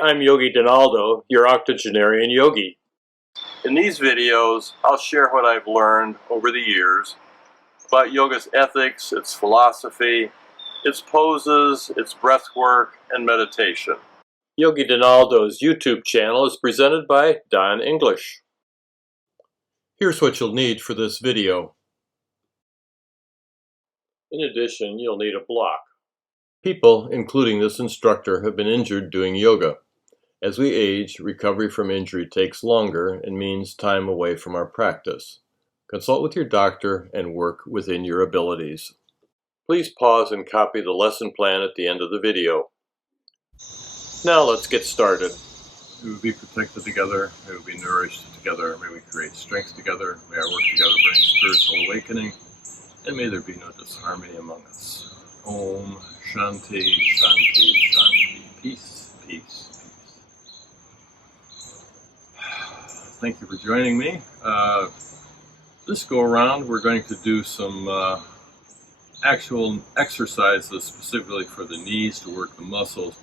I'm YogiDonaldo, your octogenarian yogi. In these videos, I'll share what I've learned over the years about yoga's ethics, its philosophy, its poses, its breath work, and meditation. YogiDonaldo's YouTube channel is presented by Don English. Here's what you'll need for this video. In addition, you'll need a block. People, including this instructor, have been injured doing yoga. As we age, recovery from injury takes longer and means time away from our practice. Consult with your doctor and work within your abilities. Please pause and copy the lesson plan at the end of the video. Now let's get started. We will be protected together, may we be nourished together, may we create strength together, may our work together bring spiritual awakening, and may there be no disharmony among us. Om Shanti Shanti Shanti. Peace, peace, peace. Thank you for joining me. This go around we're going to do some actual exercises specifically for the knees to work the muscles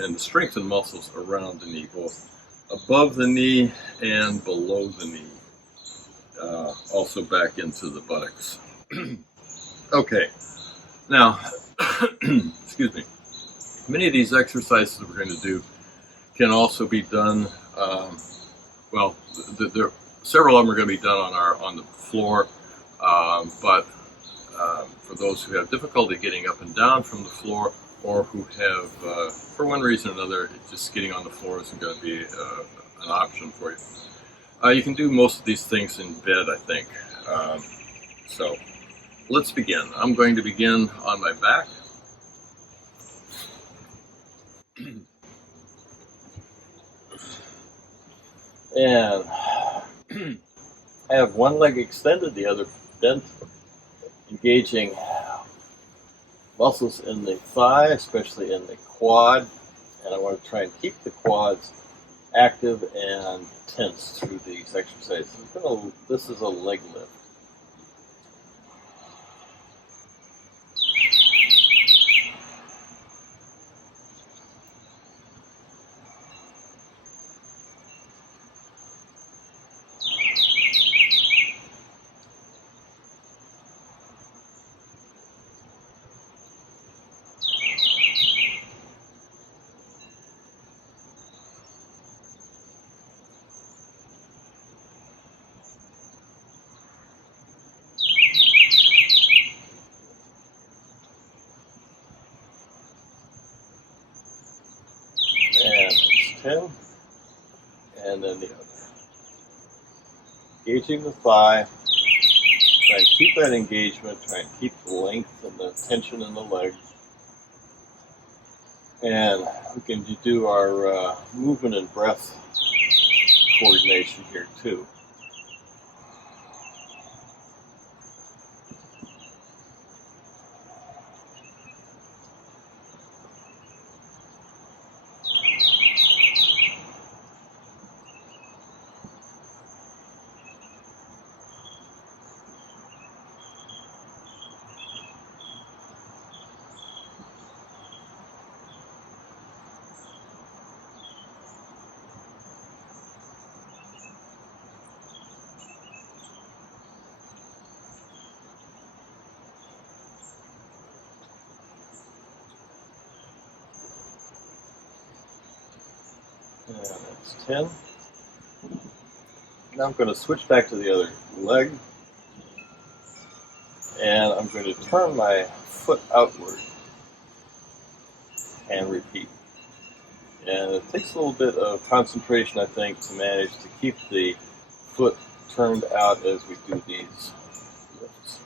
and to strengthen muscles around the knee, both above the knee and below the knee. Also back into the buttocks. Okay, now, excuse me. Many of these exercises we're going to do can also be done, several of them are going to be done on the floor, but for those who have difficulty getting up and down from the floor, or who have, for one reason or another, just getting on the floor isn't going to be an option for you. You can do most of these things in bed, I think. So let's begin. I'm going to begin on my back. And I have one leg extended, the other bent, engaging muscles in the thigh, especially in the quad. And I want to try and keep the quads active and tense through these exercises. This is a leg lift. And it's 10, and then the other. Engaging the thigh, try and keep that engagement, try and keep the length and the tension in the leg. And we can do our movement and breath coordination here too. And that's 10. Now I'm going to switch back to the other leg, and I'm going to turn my foot outward and repeat. And it takes a little bit of concentration, I think, to manage to keep the foot turned out as we do these lifts.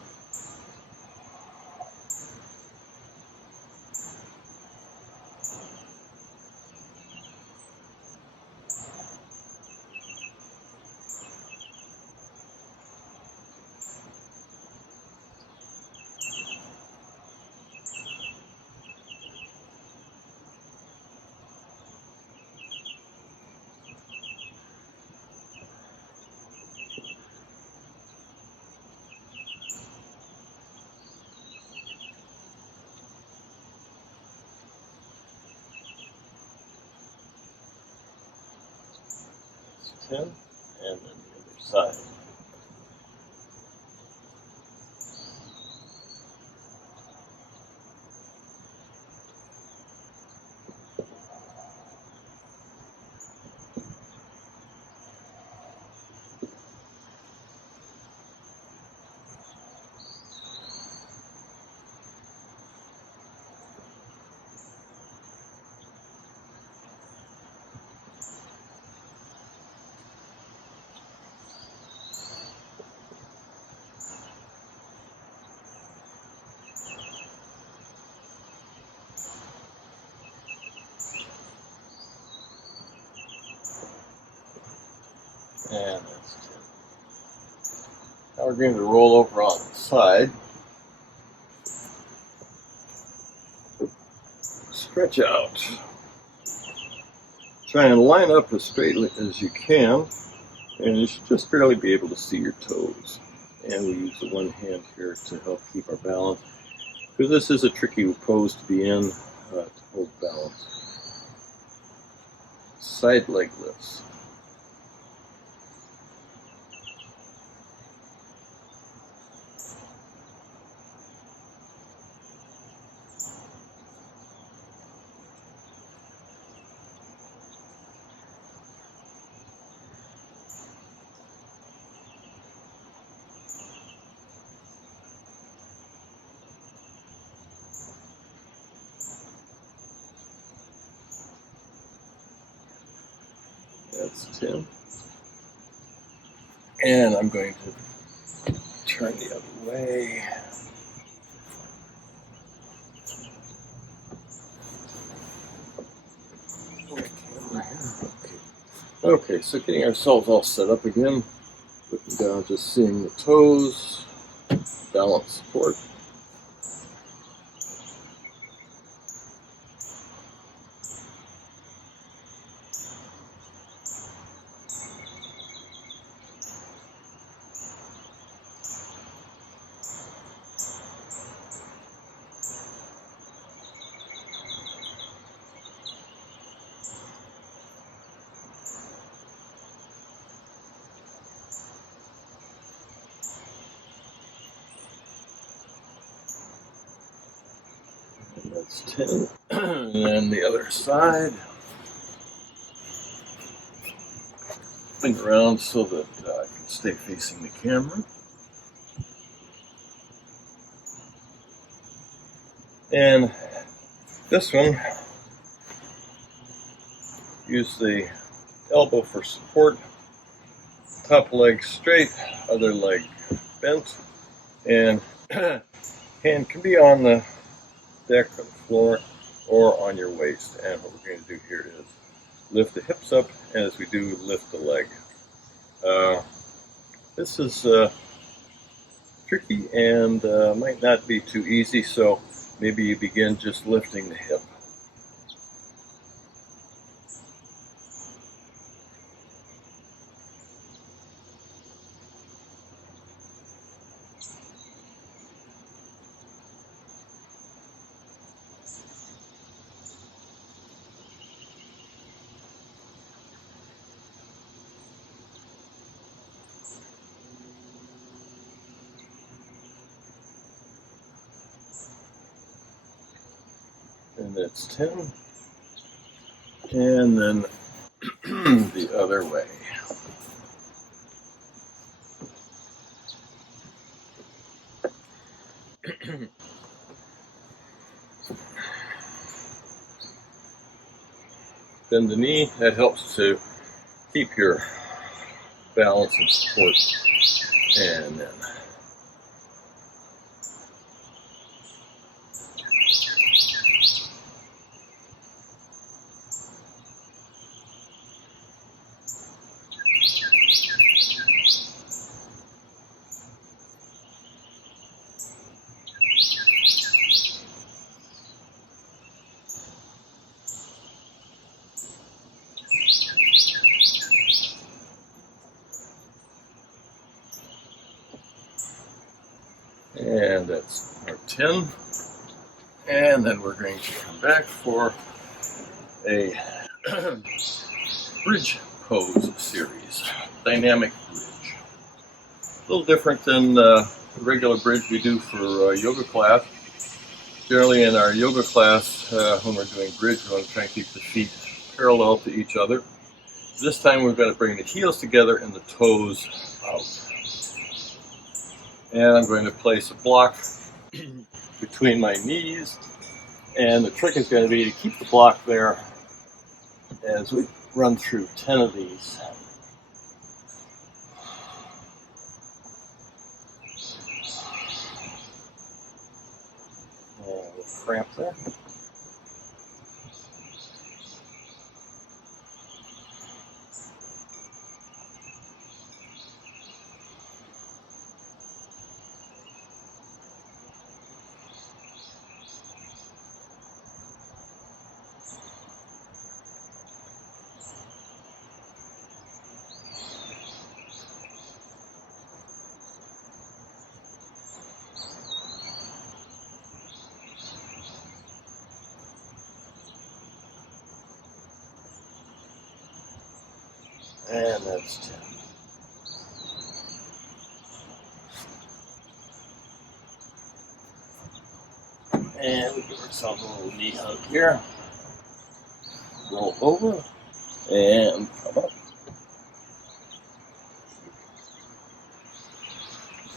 10, and then the other side. And that's 10. Now we're going to roll over on the side. Stretch out. Try and line up as straightly as you can, and you should just barely be able to see your toes. And we use the one hand here to help keep our balance, because this is a tricky pose to be in, to hold balance. Side leg lifts. That's 10. And I'm going to turn the other way. Okay, so getting ourselves all set up again. Looking down, just seeing the toes, balance support. That's 10. And then the other side. Spin around so that I can stay facing the camera. And this one, use the elbow for support. Top leg straight, other leg bent. And hand can be on the deck or the floor or on your waist. And what we're going to do here is lift the hips up, and as we do, lift the leg. This is tricky and might not be too easy, so maybe you begin just lifting the hip. And that's 10. And then the other way. Bend the knee. That helps to keep your balance and support. And then and that's our 10. And then we're going to come back for a bridge Timecodes series, dynamic bridge. A little different than the regular bridge we do for yoga class. Generally in our yoga class, when we're doing bridge, we want to try and keep the feet parallel to each other. This time we're going to bring the heels together and the toes out. And I'm going to place a block between my knees, and the trick is going to be to keep the block there as we run through 10 of these. And we'll cramp there. And that's 10. And we give ourselves a little knee hug here. Roll over and come up.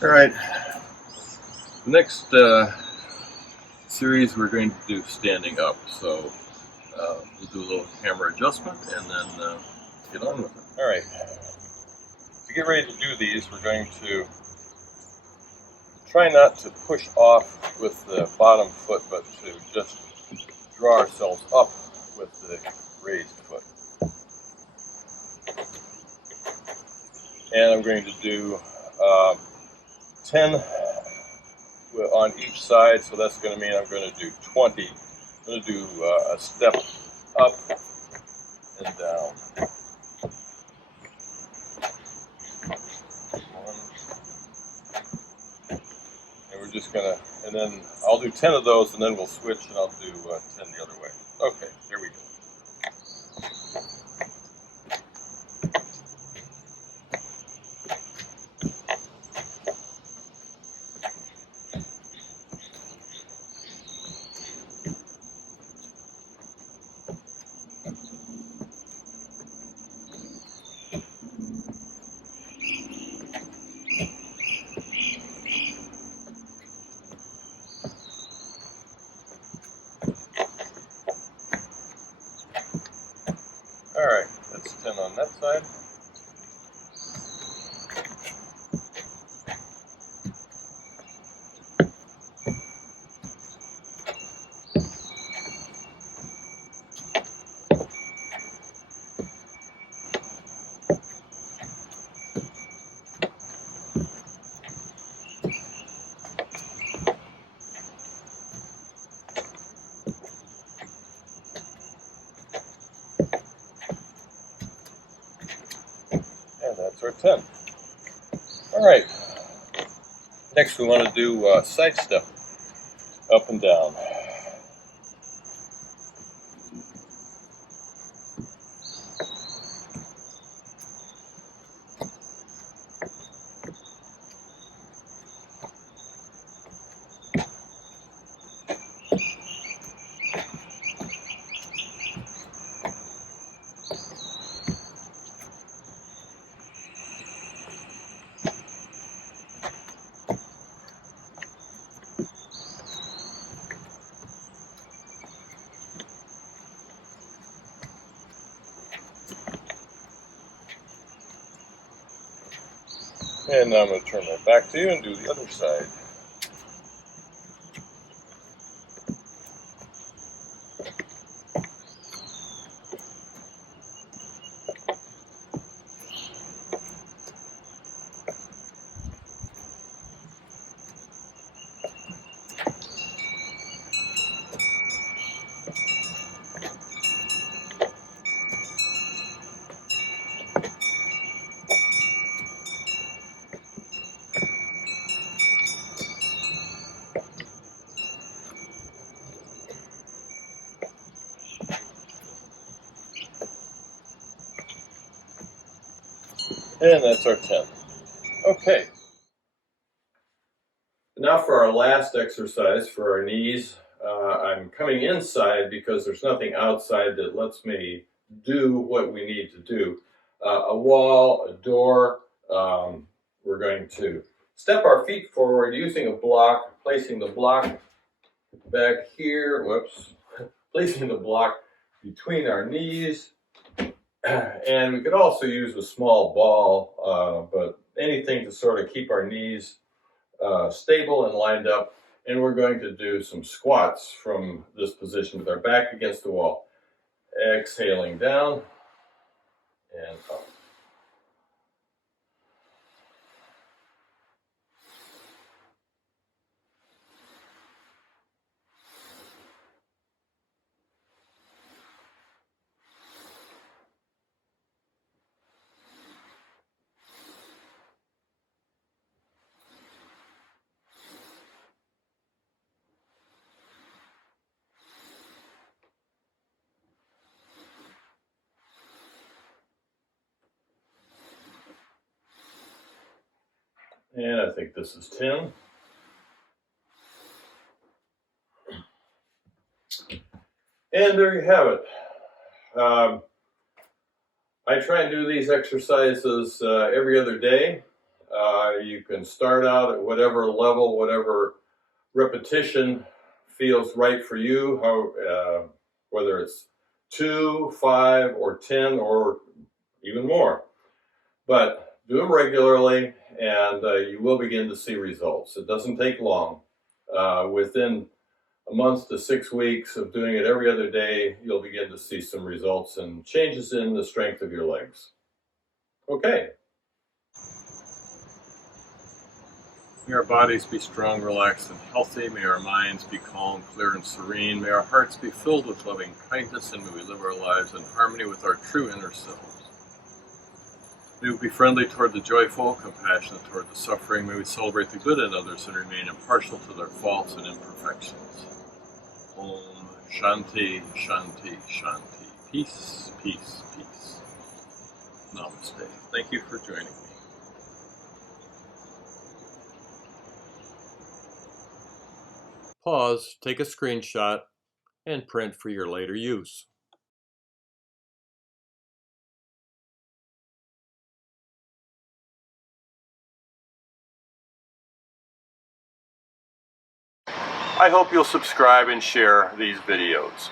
All right. The next series we're going to do standing up. So we'll do a little camera adjustment and then get on with it. All right. To get ready to do these, we're going to try not to push off with the bottom foot, but to just draw ourselves up with the raised foot. And I'm going to do 10 on each side, so that's going to mean I'm going to do 20. I'm going to do a step up and down. And we're just going to, and then I'll do 10 of those, and then we'll switch, and I'll do 10 the other way. Okay, here we go. Alright, that's 10 on that side. And that's our 10. Alright, next we want to do side step, up and down. And now I'm going to turn my back to you and do the other side. And that's our 10. Okay. Now for our last exercise for our knees. I'm coming inside because there's nothing outside that lets me do what we need to do. A wall, a door. We're going to step our feet forward using a block, placing the block back here. Whoops. Placing the block between our knees. And we could also use a small ball, but anything to sort of keep our knees stable and lined up. And we're going to do some squats from this position with our back against the wall. Exhaling down and up. And I think this is 10. And there you have it. I try and do these exercises every other day. You can start out at whatever level, whatever repetition feels right for you, whether it's 2, 5, or 10, or even more. But do them regularly, and you will begin to see results. It doesn't take long. Within a month to 6 weeks of doing it every other day, you'll begin to see some results and changes in the strength of your legs. Okay. May our bodies be strong, relaxed, and healthy. May our minds be calm, clear, and serene. May our hearts be filled with loving kindness, and may we live our lives in harmony with our true inner selves. May we be friendly toward the joyful, compassionate toward the suffering. May we celebrate the good in others and remain impartial to their faults and imperfections. Om Shanti, Shanti, Shanti. Peace, peace, peace. Namaste. Thank you for joining me. Pause, take a screenshot, and print for your later use. I hope you'll subscribe and share these videos.